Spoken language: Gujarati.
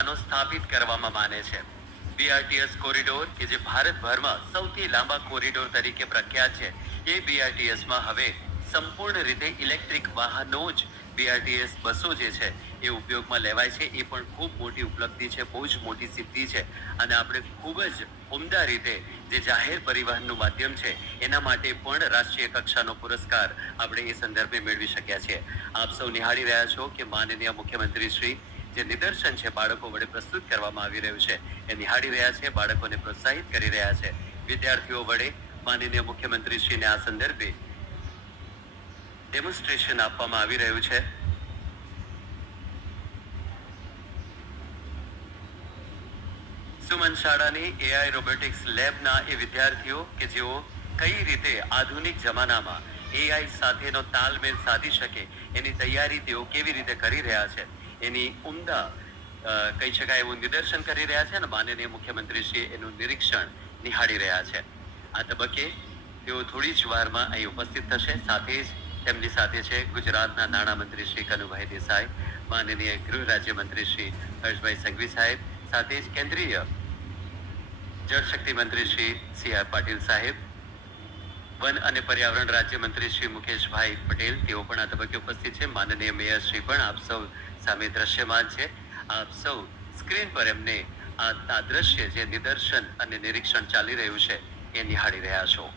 સ્થાપિત કરવામાં માને છે। બીઆરટીએસ કોરિડોર કે જે ભારતભરમાં સૌથી લાંબા કોરિડોર તરીકે પ્રખ્યાત છે, એ બીઆરટીએસમાં હવે સંપૂર્ણ રીતે ઇલેક્ટ્રિક વાહનો જ બીઆરટીએસ બસો જે છે એ ઉપયોગમાં લેવાય છે। એ પણ ખૂબ મોટી ઉપલબ્ધિ છે, બહુ જ મોટી સિદ્ધિ છે અને આપણે ખૂબ જ ઉમદા રીતે જે જાહેર પરિવહનનું માધ્યમ છે એના માટે પણ રાષ્ટ્રીય કક્ષાનો પુરસ્કાર આપણે એ સંદર્ભે મેળવી શક્યા છીએ। આપ સૌ નિહાળી રહ્યા છો કે માનનીય મુખ્યમંત્રી શ્રી જે નિદર્શન છે બાળકો વડે પ્રસ્તુત કરવામાં આવી રહ્યું છે એ નિહાળી રહ્યા છે, બાળકોને પ્રોત્સાહિત કરી રહ્યા છે। વિદ્યાર્થીઓ વડે માનનીય મુખ્યમંત્રી શ્રીને આ સંદર્ભે ડેમોન્સ્ટ્રેશન આપવામાં આવી રહ્યું છે। સુમન શાળાની એઆઈ રોબોટિક્સ લેબના એ વિદ્યાર્થીઓ કે જેઓ કઈ રીતે આધુનિક જમાનામાં એઆઈ સાથેનો તાલમેલ સાધી શકે એની તૈયારી તેઓ કેવી રીતે કરી રહ્યા છે એની ઉમદા કહી શકાય એવું નિદર્શન કરી રહ્યા છે અને માનનીય મુખ્યમંત્રીશ્રી એનું નિરીક્ષણ નિહાળી રહ્યા છે। આ તબક્કે તેઓ થોડી જ વારમાં અહીં ઉપસ્થિત થશે। સાથે જ તેમની સાથે છે ગુજરાતના નાણામંત્રી શ્રી કનુભાઈ દેસાઈ, માનનીય ગૃહ રાજ્યમંત્રી શ્રી હર્ષભાઈ સંઘવી સાહેબ, સાથે જ કેન્દ્રીય જળશક્તિ મંત્રી શ્રી સી.આર. પાટીલ સાહેબ, વન અને પર્યાવરણ રાજ્યમંત્રી શ્રી મુકેશભાઈ પટેલ તેઓ પણ આ તબક્કે ઉપસ્થિત છે। માનનીય મેયર શ્રી પણ આપ સૌ સામે દ્રશ્યમાન છે। આપ સૌ સ્ક્રીન પર એમને આ દ્રશ્ય જે નિદર્શન અને નિરીક્ષણ ચાલી રહ્યું છે એ નિહાળી રહ્યા છો।